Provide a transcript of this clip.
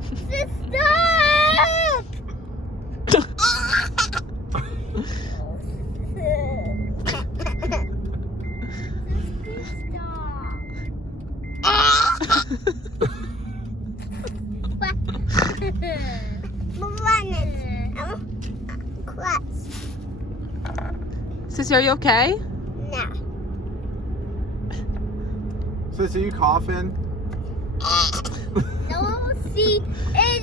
Stop! Sissy, are you okay? No. Sis, are you coughing? No, see, it